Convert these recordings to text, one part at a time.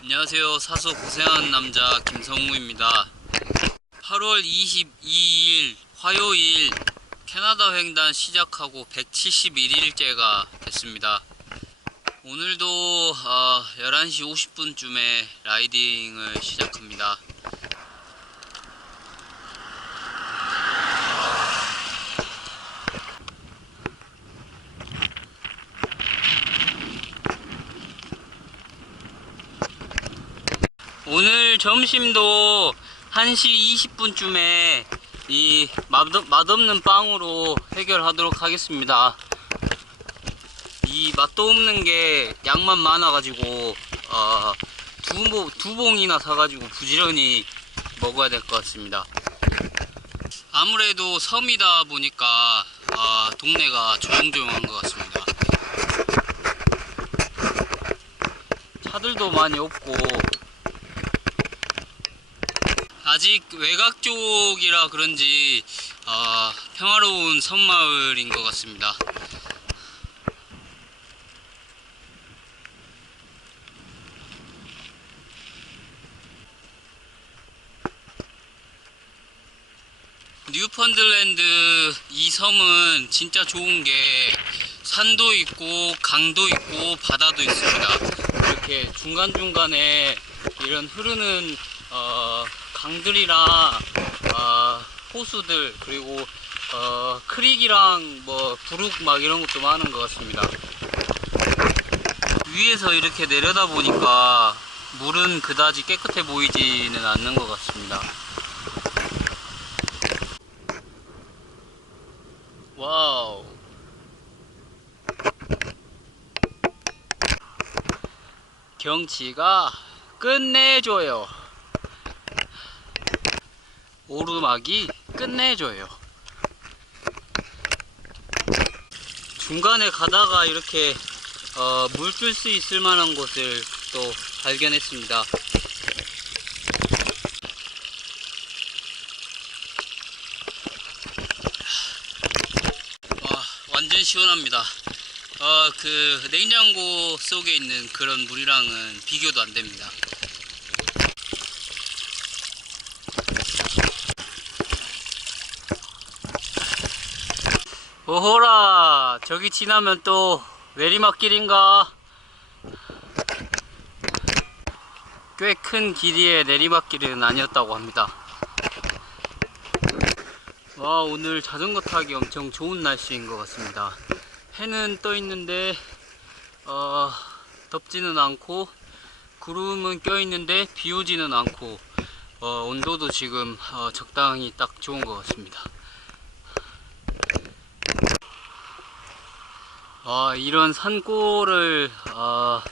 안녕하세요. 사서 고생한 남자 김성우입니다. 8월 22일 화요일 캐나다 횡단 시작하고 171일째가 됐습니다. 오늘도 어, 11시 50분쯤에 라이딩을 시작합니다. 점심도 1시 20분쯤에 이 맛없- 맛없 는 빵으로 해결하도록 하겠습니다. 이 맛도 없는 게 양만 많아가지고 어, 두, 봉- 두 봉이나 사가지고 부지런히 먹어야 될 것 같습니다. 아무래도 섬이다 보니까 어, 동네가 조용조용한 것 같습니다. 차들도 많이 없고 아직 외곽 쪽이라 그런지 어, 평화로운 섬마을인 것 같습니다. 뉴펀들랜드 이 섬은 진짜 좋은 게 산도 있고 강도 있고 바다도 있습니다. 이렇게 중간중간에 이런 흐르는 어, 강들이랑 어, 호수들 그리고 어, 크릭이랑 뭐 부룩 막 이런 것도 많은 것 같습니다. 위에서 이렇게 내려다 보니까 물은 그다지 깨끗해 보이지는 않는 것 같습니다. 와우. 경치가 끝내줘요. 오르막이 끝내줘요. 중간에 가다가 이렇게 어, 물줄 수 있을 만한 곳을 또 발견했습니다. 와, 완전 시원합니다. 어, 그 냉장고 속에 있는 그런 물이랑은 비교도 안 됩니다. 오호라, 저기 지나면 또 내리막길인가? 꽤 큰 길이의 내리막길은 아니었다고 합니다. 와, 오늘 자전거 타기 엄청 좋은 날씨인 것 같습니다. 해는 떠 있는데, 어, 덥지는 않고, 구름은 껴 있는데, 비 오지는 않고, 어, 온도도 지금 어, 적당히 딱 좋은 것 같습니다. 아, 이런 산골을 아,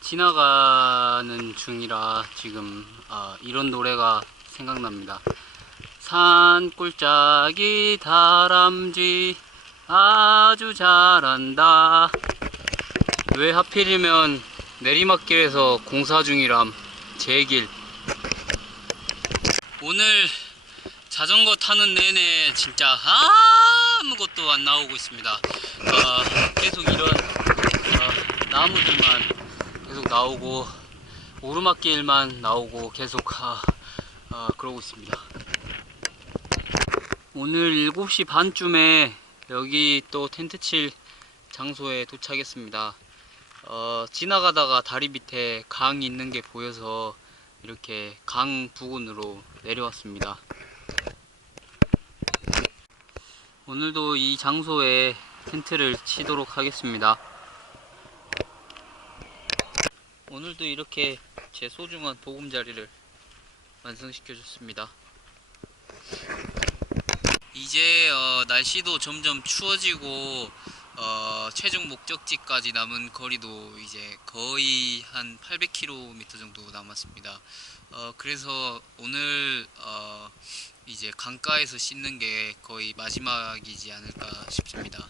지나가는 중이라 지금 아, 이런 노래가 생각납니다. 산골짜기 다람쥐 아주 잘한다. 왜 하필이면 내리막길에서 공사 중이람 제길. 오늘 자전거 타는 내내 진짜 아 무것도 안 나오고 있습니다. 어, 계속 이런 어, 나무들만 계속 나오고 오르막길만 나오고 계속 아, 어, 그러고 있습니다. 오늘 7시 반쯤에 여기 또 텐트 칠 장소에 도착했습니다. 어, 지나가다가 다리 밑에 강이 있는 게 보여서 이렇게 강 부근으로 내려왔습니다. 오늘도 이 장소에 텐트를 치도록 하겠습니다. 오늘도 이렇게 제 소중한 보금자리를 완성시켜 줬습니다. 이제 어, 날씨도 점점 추워지고 어, 최종 목적지까지 남은 거리도 이제 거의 한 800km 정도 남았습니다. 어, 그래서 오늘 어, 이제 강가에서 씻는 게 거의 마지막이지 않을까 싶습니다.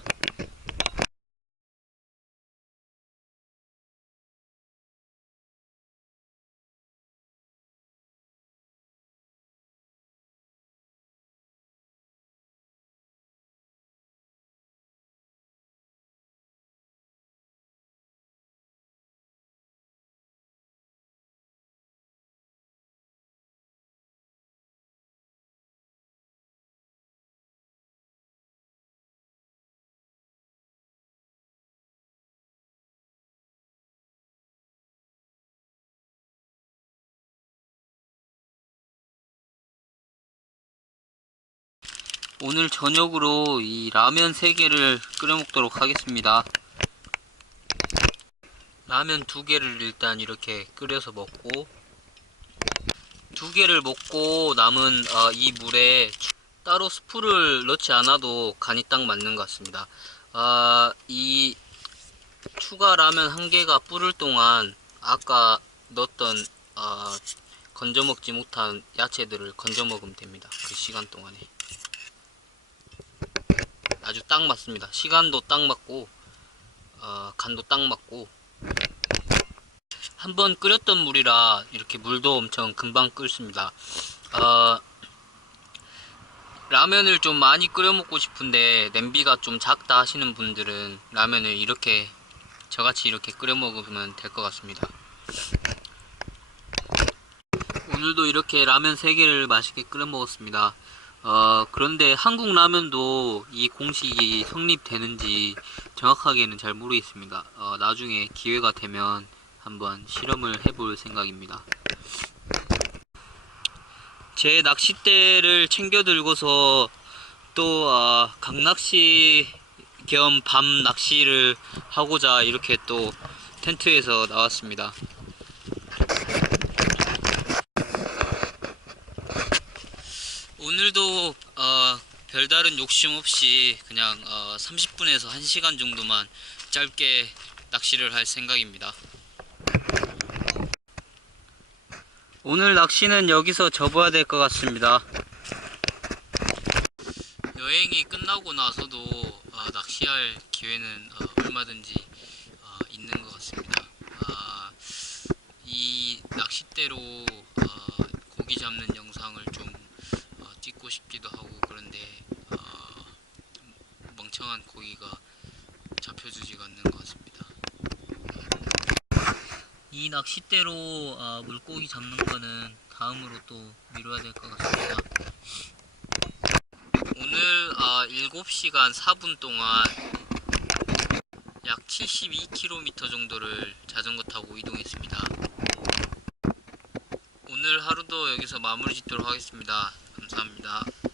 오늘 저녁으로 이 라면 3개를 끓여 먹도록 하겠습니다. 라면 2개를 일단 이렇게 끓여서 먹고 두 개를 먹고 남은 어, 이 물에 따로 스프를 넣지 않아도 간이 딱 맞는 것 같습니다. 아, 이 추가 라면 한 개가 불을 동안 아까 넣었던 어, 건져 먹지 못한 야채들을 건져 먹으면 됩니다. 그 시간 동안에 아주 딱 맞습니다. 시간도 딱 맞고 어, 간도 딱 맞고 한번 끓였던 물이라 이렇게 물도 엄청 금방 끓습니다. 어, 라면을 좀 많이 끓여 먹고 싶은데 냄비가 좀 작다 하시는 분들은 라면을 이렇게 저같이 이렇게 끓여 먹으면 될 것 같습니다. 오늘도 이렇게 라면 3개를 맛있게 끓여 먹었습니다. 어, 그런데 한국 라면도 이 공식이 성립되는지 정확하게는 잘 모르겠습니다. 어, 나중에 기회가 되면 한번 실험을 해볼 생각입니다. 제 낚싯대를 챙겨 들고서 또 아, 강낚시 겸 밤 낚시를 하고자 이렇게 또 텐트에서 나왔습니다. 오늘도 어, 별다른 욕심 없이 그냥 어, 30분에서 1시간 정도만 짧게 낚시를 할 생각입니다. 오늘 낚시는 여기서 접어야 될 것 같습니다. 여행이 끝나고 나서도 어, 낚시할 기회는 어, 얼마든지 어, 있는 것 같습니다. 아, 이 낚싯대로 어, 고기 잡는 영상을 좀 어, 찍고 싶기도 하고 그런데 어, 멍청한 고기가 잡혀주지가 않는 것 같습니다. 이 낚싯대로 아, 물고기 잡는 거는 다음으로 또 미뤄야 될 것 같습니다. 오늘 아, 7시간 4분 동안 약 72km 정도를 자전거 타고 이동했습니다. 오늘 하루도 여기서 마무리 짓도록 하겠습니다. 감사합니다.